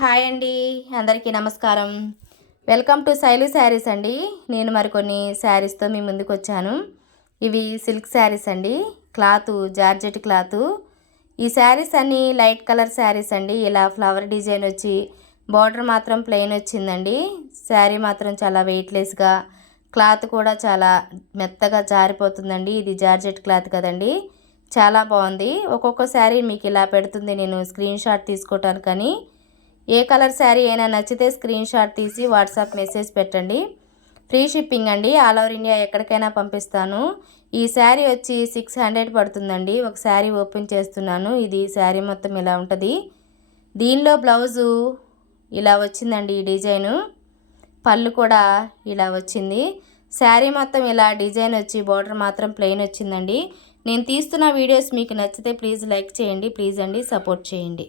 Hi అండి, అందరికీ నమస్కారం. వెల్కమ్ టు శైలు శారీస్ అండి. నేను మరికొన్ని శారీస్తో మీ ముందుకు వచ్చాను. ఇవి సిల్క్ శారీస్ అండి. Cloth georgette cloth. ఈ శారీస్ అన్నీ లైట్ కలర్ శారీస్ అండి. ఇలా ఫ్లవర్ డిజైన్ వచ్చి బార్డర్ మాత్రం ప్లెయిన్ వచ్చిందండి. శారీ మాత్రం చాలా వెయిట్లెస్గా, క్లాత్ కూడా చాలా మెత్తగా జారిపోతుందండి. ఇది జార్జెట్ క్లాత్ కదండి, చాలా బాగుంది. ఒక్కొక్క శారీ మీకు ఇలా పెడుతుంది. నేను స్క్రీన్ షాట్ తీసుకోవటానికని. ఏ కలర్ శారీ అయినా నచ్చితే స్క్రీన్ షాట్ తీసి వాట్సాప్ మెసేజ్ పెట్టండి. ఫ్రీ షిప్పింగ్ అండి. ఆల్ ఓవర్ ఇండియా ఎక్కడికైనా పంపిస్తాను. ఈ శారీ వచ్చి 600 పడుతుందండి. ఒక శారీ ఓపెన్ చేస్తున్నాను. ఇది శారీ మొత్తం ఇలా ఉంటుంది. దీనిలో బ్లౌజు ఇలా వచ్చిందండి. ఈ డిజైను పళ్ళు కూడా ఇలా వచ్చింది. శారీ మొత్తం ఇలా డిజైన్ వచ్చి బార్డర్ మాత్రం ప్లెయిన్ వచ్చిందండి. నేను తీస్తున్న వీడియోస్ మీకు నచ్చితే ప్లీజ్ లైక్ చేయండి. ప్లీజ్ అండి, సపోర్ట్ చేయండి.